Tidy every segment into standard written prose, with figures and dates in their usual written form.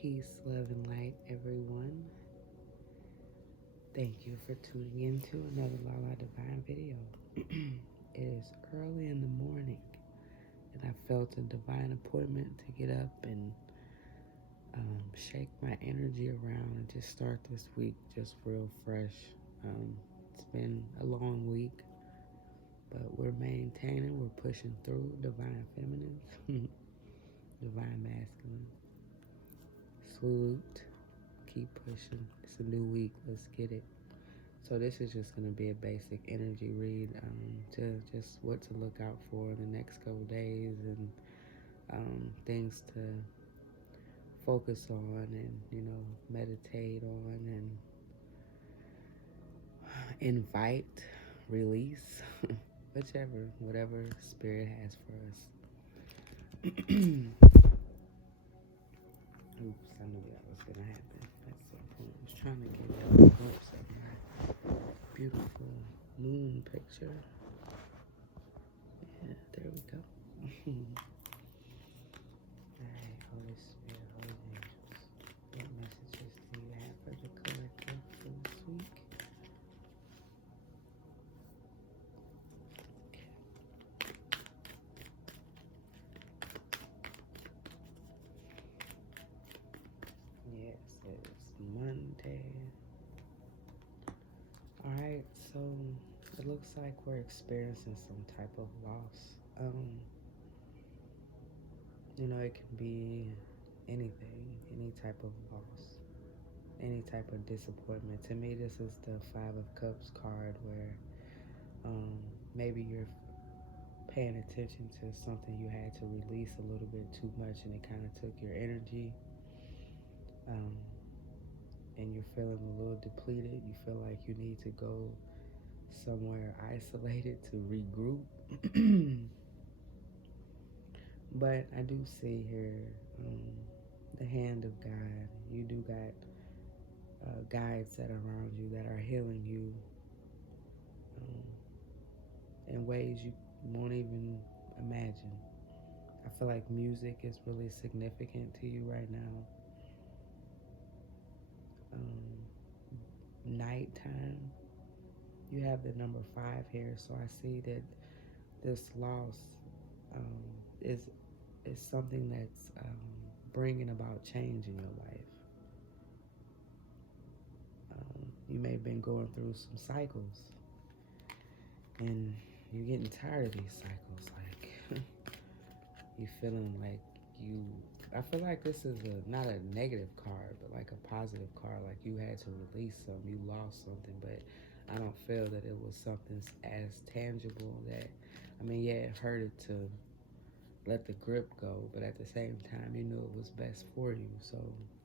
Peace, love, and light, everyone. Thank you for tuning in to another Lala Divine video. It is early in the morning, and I felt a divine appointment to get up and shake my energy around and just start this week just real fresh. It's been a long week, but we're maintaining, we're pushing through. Divine feminine, divine masculine. Salute. Keep pushing. It's a new week. Let's get it. So this is just going to be a basic energy read to just what to look out for in the next couple days and things to focus on and, meditate on and invite, release, whatever spirit has for us. Oops, I knew that was going to happen at some point. I was trying to get a glimpse of my beautiful moon picture. Yeah, there we go. Alright, Holy Spirit, Holy Angels, what messages do you have for the collective for this week? Yes, it's Monday. Alright, so it looks like we're experiencing some type of loss. It can be anything, any type of loss, any type of disappointment. To me, this is the Five of Cups card where maybe you're paying attention to something you had to release a little bit too much and it kind of took your energy, and you're feeling a little depleted. You feel like you need to go somewhere isolated to regroup. But I do see here the hand of God. You do got guides that are around you that are healing you in ways you won't even imagine. I feel like music is really significant to you right now. Nighttime, you have the number 5 here, so I see that this loss is something that's bringing about change in your life. You may have been going through some cycles, and you're getting tired of these cycles. Like you feeling like I feel like this is not a negative card, but like a positive card. Like you had to release something, you lost something, but I don't feel that it was something as tangible that, yeah, it hurted to let the grip go, but at the same time, you knew it was best for you, so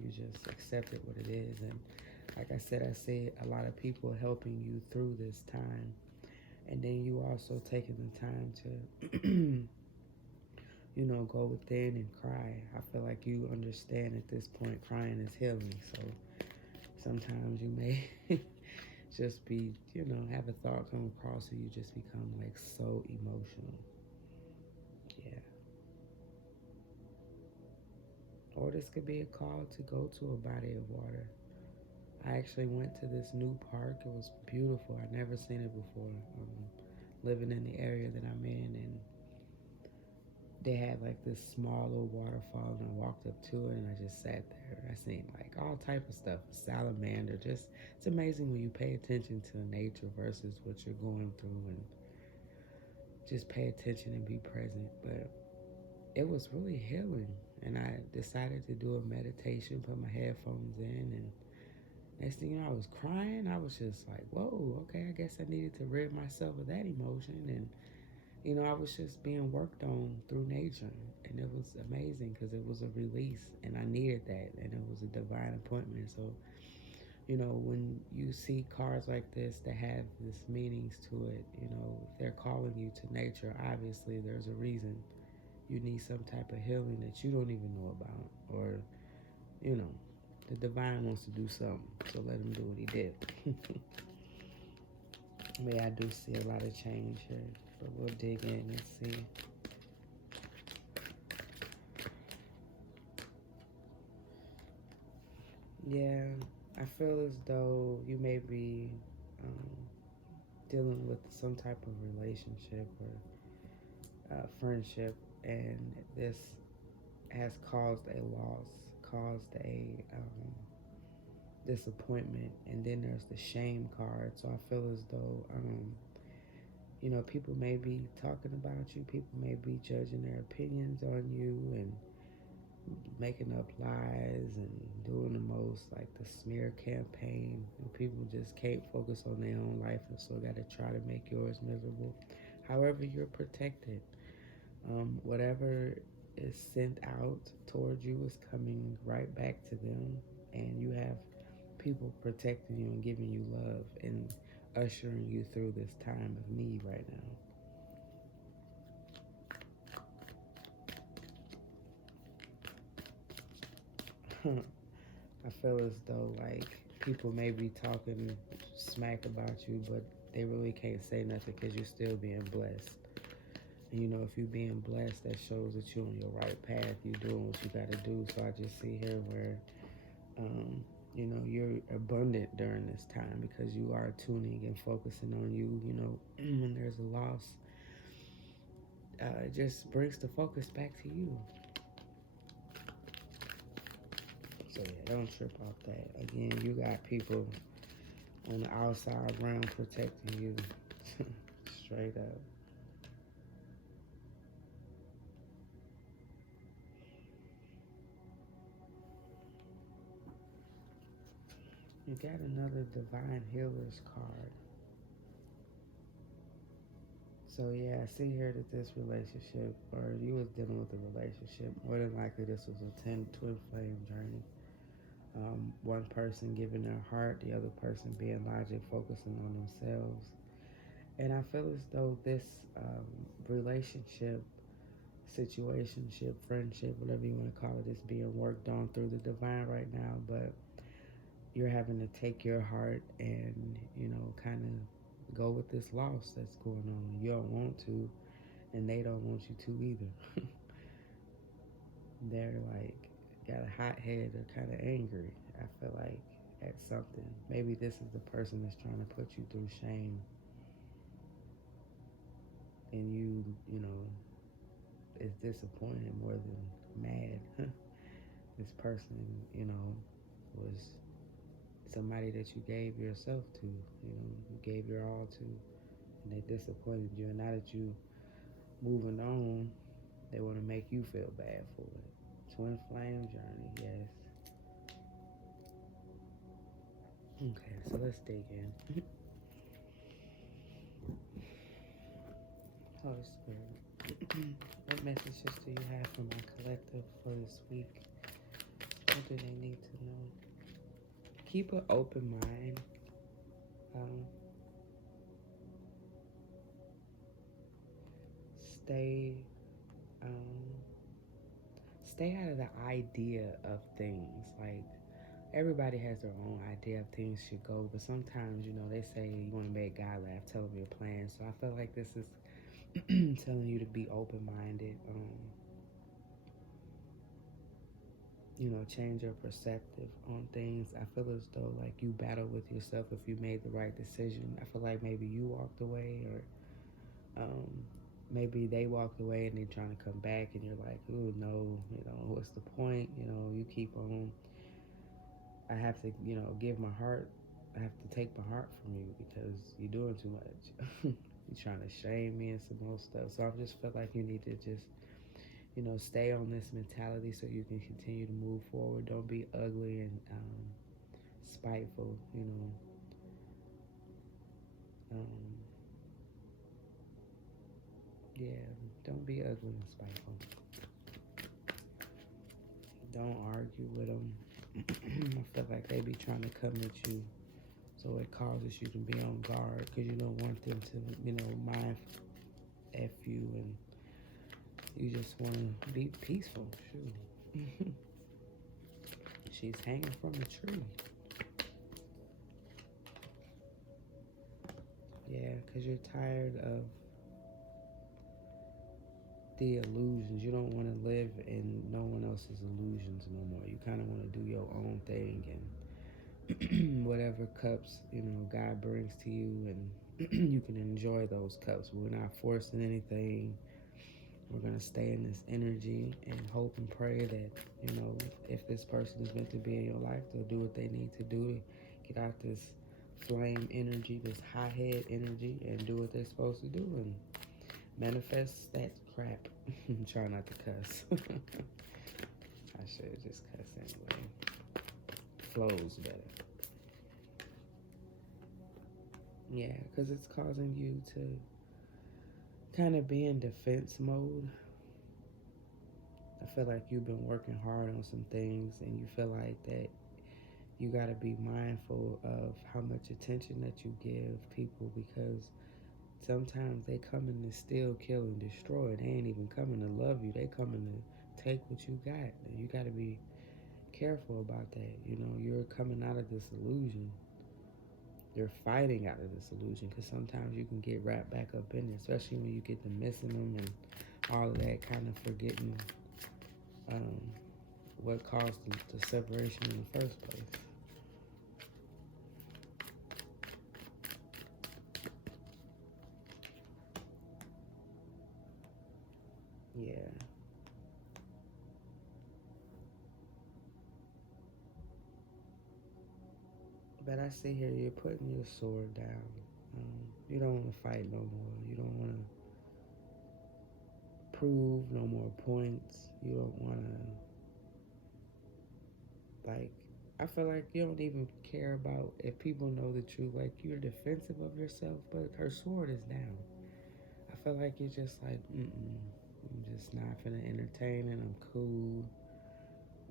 you just accepted what it is. And like I said, I see a lot of people helping you through this time, and then you also taking the time to go within and cry. I feel like you understand at this point crying is healing. So sometimes you may just be, have a thought come across and you just become like so emotional. Yeah. Or this could be a call to go to a body of water. I actually went to this new park. It was beautiful. I'd never seen it before. Living in the area that I'm in, and they had like this small little waterfall, and I walked up to it and I just sat there. I seen like all type of stuff, salamander. Just, it's amazing when you pay attention to nature versus what you're going through, and just pay attention and be present. But it was really healing, and I decided to do a meditation, put my headphones in, and next thing you know, I was crying. I was just like, whoa, okay, I guess I needed to rid myself of that emotion. And I was just being worked on through nature, and it was amazing because it was a release, and I needed that, and it was a divine appointment. So, when you see cards like this that have this meanings to it, if they're calling you to nature, obviously there's a reason. You need some type of healing that you don't even know about, or, the divine wants to do something, so let him do what he did. I do see a lot of change here, but we'll dig in and see. Yeah, I feel as though you may be um, dealing with some type of relationship or friendship, and this has caused a loss, caused a disappointment, and then there's the shame card. So I feel as though people may be talking about you, people may be judging their opinions on you, and making up lies and doing the most, like the smear campaign. And people just can't focus on their own life, and so got to try to make yours miserable. However, you're protected. Whatever is sent out towards you is coming right back to them, and you have people protecting you and giving you love and ushering you through this time of need right now. I feel as though like people may be talking smack about you, but they really can't say nothing because you're still being blessed. And if you're being blessed, that shows that you're on your right path. You're doing what you got to do. So I just see here where, um, you're abundant during this time because you are tuning and focusing on you. When there's a loss, it just brings the focus back to you. So yeah, don't trip off that. Again, you got people on the outside realm protecting you. Straight up. You got another divine healer's card. So yeah, I see here that this relationship, or you was dealing with a relationship, more than likely this was a twin flame journey. One person giving their heart, the other person being logic, focusing on themselves. And I feel as though this relationship, situationship, friendship, whatever you want to call it, is being worked on through the divine right now. But you're having to take your heart and, kind of go with this loss that's going on. You don't want to, and they don't want you to either. They're like, got a hot head, they're kind of angry. I feel like at something. Maybe this is the person that's trying to put you through shame, and you know, is disappointed more than mad. This person, was somebody that you gave yourself to, you gave your all to, and they disappointed you. And now that you moving on, they want to make you feel bad for it. Twin flame journey, yes. Okay, so let's dig in. Holy Spirit, what messages do you have for my collective for this week? What do they need to know? Keep an open mind. Um, stay, um, stay out of the idea of things. Like everybody has their own idea of things should go, but sometimes they say you want to make God laugh, tell him your plans. So I feel like this is telling you to be open minded. Change your perspective on things. I feel as though like you battle with yourself if you made the right decision. I feel like maybe you walked away, or maybe they walked away and they're trying to come back, and you're like, oh no, what's the point? You keep on. I have to, give my heart. I have to take my heart from you because you're doing too much. You're trying to shame me and some more stuff. So I just feel like you need to just stay on this mentality so you can continue to move forward. Don't be ugly and spiteful, Um, yeah, don't be ugly and spiteful. Don't argue with them. I feel like they be trying to come at you, so it causes you to be on guard because you don't want them to, mind F you, and you just want to be peaceful. Shoot. She's hanging from a tree. Yeah, because you're tired of the illusions. You don't want to live in no one else's illusions no more. You kind of want to do your own thing, and whatever cups, God brings to you, and you can enjoy those cups. We're not forcing anything. We're going to stay in this energy and hope and pray that, if this person is meant to be in your life, they'll do what they need to do to get out this flame energy, this high head energy, and do what they're supposed to do and manifest that crap. Try not to cuss. I should have just cussed anyway. Flows better. Yeah, because it's causing you to kind of be in defense mode. I feel like you've been working hard on some things, and you feel like that you got to be mindful of how much attention that you give people, because sometimes they coming to steal, kill, and destroy. They ain't even coming to love you. They coming to take what you got. And you got to be careful about that. You're coming out of this illusion. You're fighting out of this illusion, because sometimes you can get wrapped back up in it, especially when you get to missing them and all of that, kind of forgetting what caused the separation in the first place. Yeah. But I see here you're putting your sword down. You don't want to fight no more. You don't want to prove no more points. You don't want to, I feel like you don't even care about if people know the truth. Like, you're defensive of yourself, but her sword is down. I feel like you're just like, I'm just not finna entertain it. I'm cool.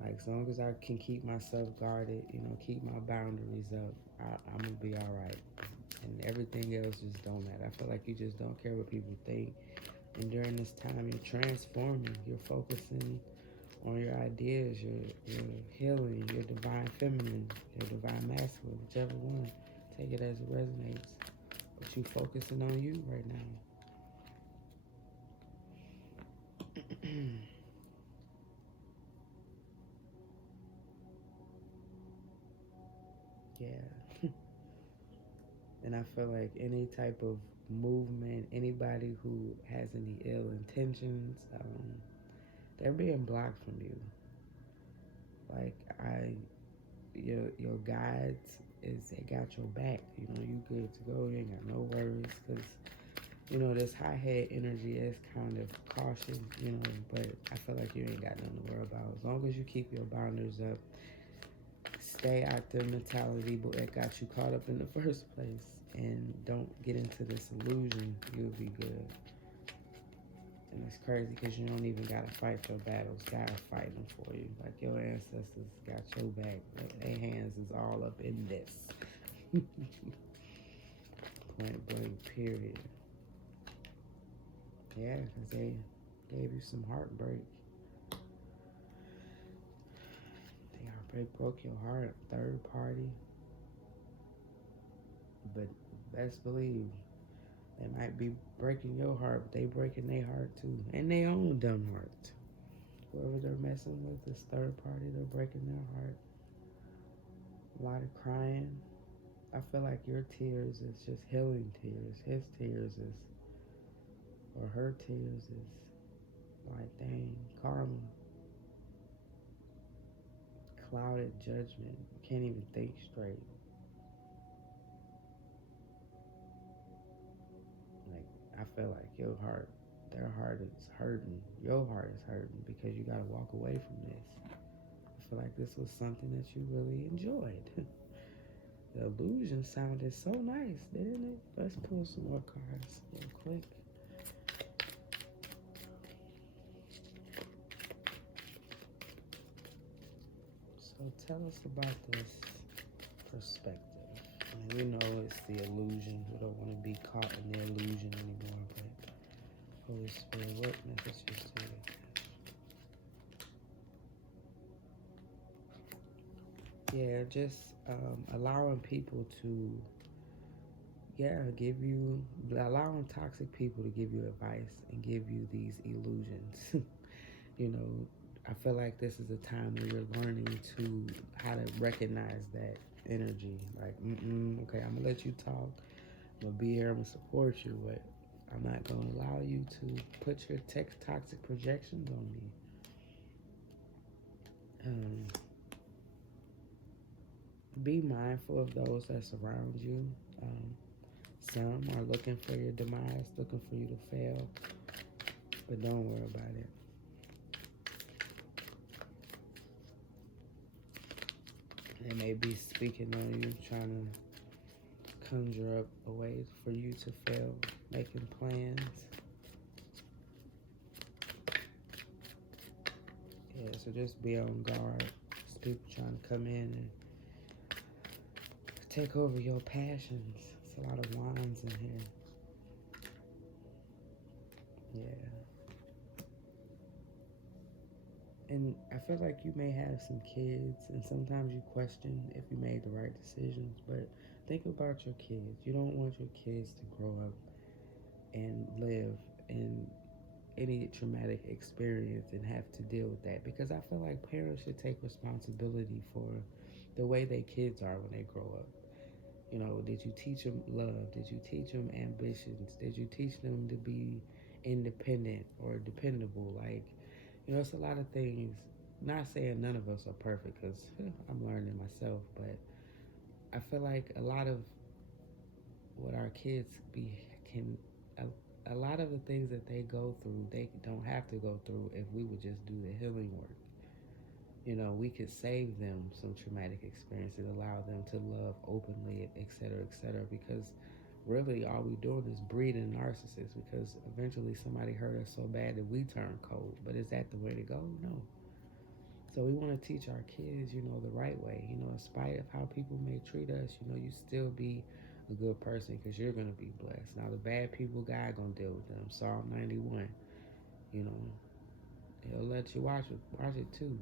Like, as long as I can keep myself guarded, keep my boundaries up, I'm gonna be all right. And everything else just don't matter. I feel like you just don't care what people think. And during this time, you're transforming. You're focusing on your ideas, your healing, your divine feminine, your divine masculine, whichever one. Take it as it resonates. But you focusing on you right now. Yeah. And I feel like any type of movement, anybody who has any ill intentions, they're being blocked from you. Like, your guides they got your back. You good to go. You ain't got no worries, because this high head energy is kind of caution. But I feel like you ain't got nothing to worry about as long as you keep your boundaries up. Stay out the mentality that got you caught up in the first place, and don't get into this illusion. You'll be good. And it's crazy because you don't even gotta fight your battles. God fighting them for you. Like, your ancestors got your back. Their hands is all up in this. Point blank, period. Yeah, because they gave you some heartbreak. They broke your heart, third party. But best believe, they might be breaking your heart, but they breaking their heart too. And their own dumb heart. Whoever they're messing with, this third party, they're breaking their heart. A lot of crying. I feel like your tears is just healing tears. His tears is, or her tears is like, dang, karma. Clouded judgment. You can't even think straight. Like, I feel like their heart is hurting. Your heart is hurting because you got to walk away from this. I feel like this was something that you really enjoyed. The illusion sounded so nice, didn't it? Let's pull some more cards real quick. So tell us about this perspective. I mean, we know it's the illusion. We don't want to be caught in the illusion anymore, but Holy Spirit, what messages do you have? Yeah, just allowing people to yeah, give you, allowing toxic people to give you advice and give you these illusions. You know, I feel like this is a time where you're learning to how to recognize that energy. Like, okay, I'm gonna let you talk. I'm gonna be here. I'm gonna support you, but I'm not gonna allow you to put your toxic projections on me. Um, be mindful of those that surround you. Um, some are looking for your demise, looking for you to fail, but don't worry about it. They may be speaking on you, trying to conjure up a way for you to fail, making plans. Yeah, so just be on guard. There's people trying to come in and take over your passions. It's a lot of wands in here. Yeah. And I feel like you may have some kids, and sometimes you question if you made the right decisions, but think about your kids. You don't want your kids to grow up and live in any traumatic experience and have to deal with that, because I feel like parents should take responsibility for the way their kids are when they grow up. You know, did you teach them love? Did you teach them ambitions? Did you teach them to be independent or dependable? Like, it's a lot of things. Not saying none of us are perfect, because I'm learning myself, but I feel like a lot of what our kids can a lot of the things that they go through, they don't have to go through if we would just do the healing work. We could save them some traumatic experiences, allow them to love openly, et cetera, et cetera, because really all we're doing is breeding narcissists, because eventually somebody hurt us so bad that we turn cold. But is that the way to go? No. So we want to teach our kids, the right way. In spite of how people may treat us, you still be a good person, because you're going to be blessed. Now, the bad people, God going to deal with them. Psalm 91, you know, he'll let you watch it too.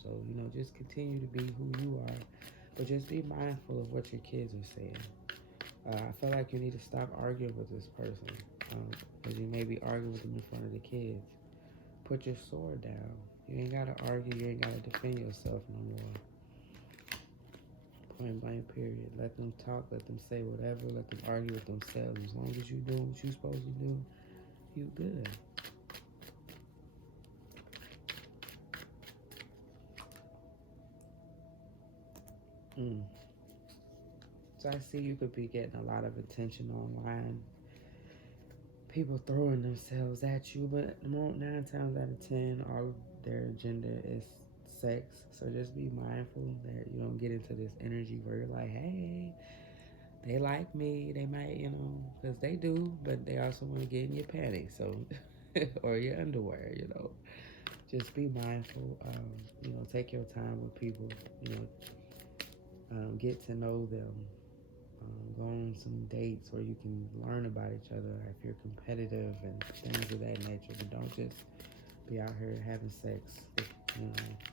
So, just continue to be who you are, but just be mindful of what your kids are saying. I feel like you need to stop arguing with this person, because you may be arguing with them in front of the kids. Put your sword down. You ain't gotta argue. You ain't gotta defend yourself no more. Point blank, period. Let them talk. Let them say whatever. Let them argue with themselves. As long as you doing what you supposed to do, you good. Mm. So I see you could be getting a lot of attention online. People throwing themselves at you, but 9 times out of 10, all of their agenda is sex. So just be mindful that you don't get into this energy where you're like, hey, they like me. They might, because they do, but they also want to get in your panties, so or your underwear. Just be mindful. Take your time with people. Get to know them. Go on some dates where you can learn about each other if you're competitive and things of that nature. But don't just be out here having sex.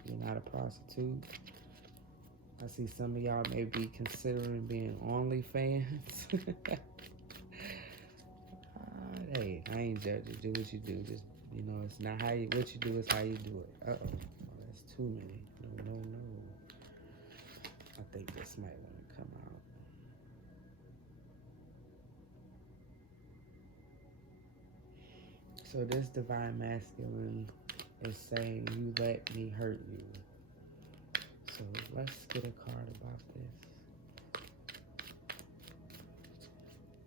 You're not a prostitute. I see some of y'all may be considering being OnlyFans. Hey, I ain't judging. Do what you do. Just, it's not what you do, it's how you do it. Uh-oh. Oh, that's too many. No. I think this might want to come out. So this divine masculine is saying, you let me hurt you. So let's get a card about this.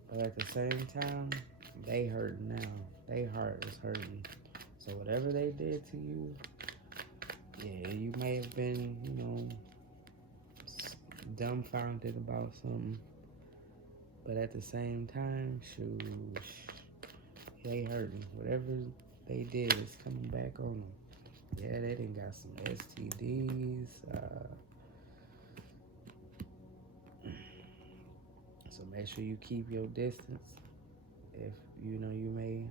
But at the same time, they hurting now. Their heart is hurting. So whatever they did to you, yeah, you may have been, dumbfounded about something. But at the same time, shoot, they hurting. Whatever they did is coming back on them. Yeah, they done got some STDs. So make sure you keep your distance. If you may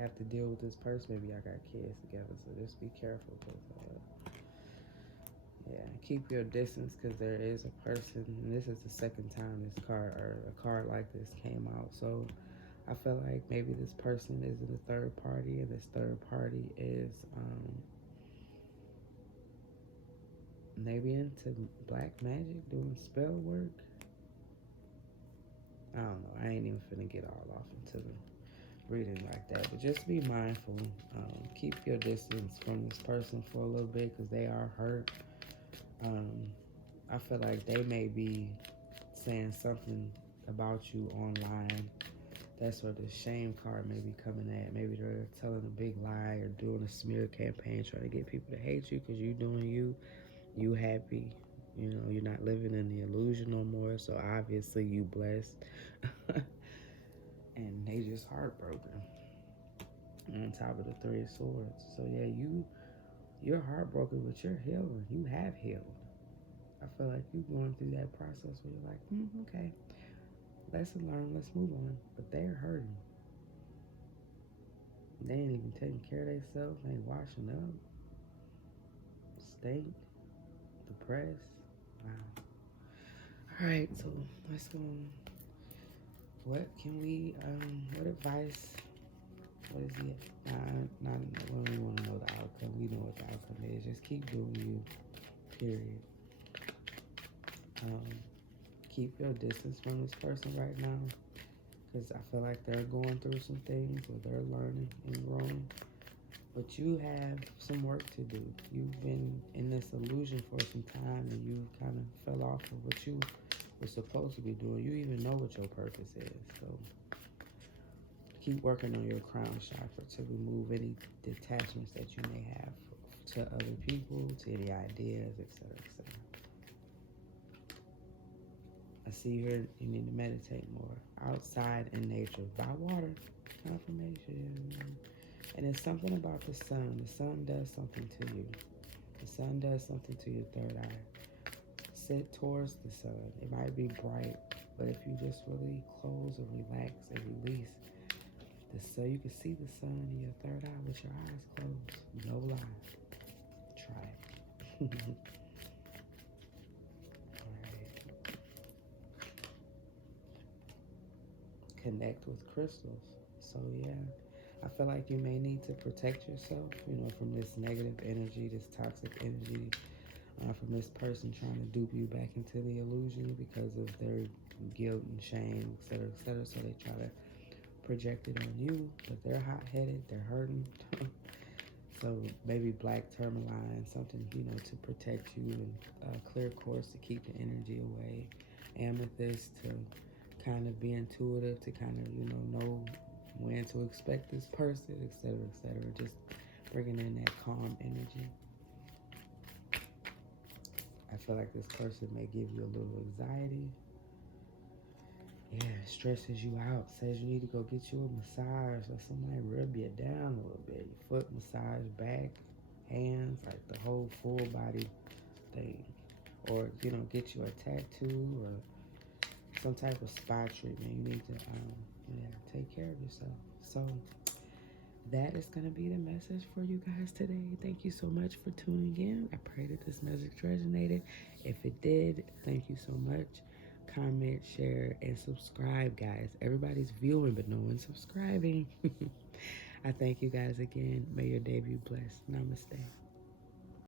have to deal with this person. Maybe y'all got kids together, so just be careful. Cause, yeah, Keep your distance because there is a person, and this is the second time this card or a card like this came out. So I feel like maybe this person is in a third party, and this third party is maybe into black magic, doing spell work. I don't know. I ain't even finna get all off into the reading like that, but just be mindful. Keep your distance from this person for a little bit because they are hurt. Um, I feel like they may be saying something about you online. That's where the shame card may be coming at. Maybe they're telling a big lie or doing a smear campaign trying to get people to hate you because you doing you. You happy. You know, you're not living in the illusion no more. So obviously you blessed. And they just heartbroken. On top of the Three of Swords. So yeah, you're heartbroken, but you're healing. You have healed. I feel like you're going through that process where you're like, okay, lesson learned, let's move on. But they're hurting. They ain't even taking care of themselves, ain't washing up, stink, depressed. Wow. All right, so let's go. What can we, what advice, what is it? Not when we want to know the outcome. We know what the outcome is. Just keep doing you, period. Keep your distance from this person right now because I feel like they're going through some things or they're learning and growing. But you have some work to do. You've been in this illusion for some time and you kind of fell off of what you were supposed to be doing. You even know what your purpose is. So keep working on your crown chakra to remove any detachments that you may have to other people, to any ideas, etc., etc. I see here you need to meditate more. Outside in nature, by water, confirmation. And it's something about the sun. The sun does something to you. The sun does something to your third eye. Sit towards the sun. It might be bright, but if you just really close and relax and release, the sun, you can see the sun in your third eye with your eyes closed. No lie. Try it. Connect with crystals. So yeah, I feel like you may need to protect yourself, from this negative energy, this toxic energy, from this person trying to dupe you back into the illusion because of their guilt and shame, etc., etc. So they try to project it on you, but they're hot-headed, they're hurting. So maybe black tourmaline, something, to protect you, and clear course to keep the energy away. Amethyst to kind of be intuitive, to kind of, know when to expect this person, etc., etc. Just bringing in that calm energy. I feel like this person may give you a little anxiety. Yeah, stresses you out. Says you need to go get you a massage or somebody rub you down a little bit. Your foot massage, back, hands, like the whole full body thing. Or, get you a tattoo or some type of spa treatment. You need to take care of yourself. So that is going to be the message for you guys today. Thank you so much for tuning in. I pray that this message resonated. If it did, thank you so much. Comment, share, and subscribe, guys. Everybody's viewing, but no one's subscribing. I thank you guys again. May your day be blessed. Namaste.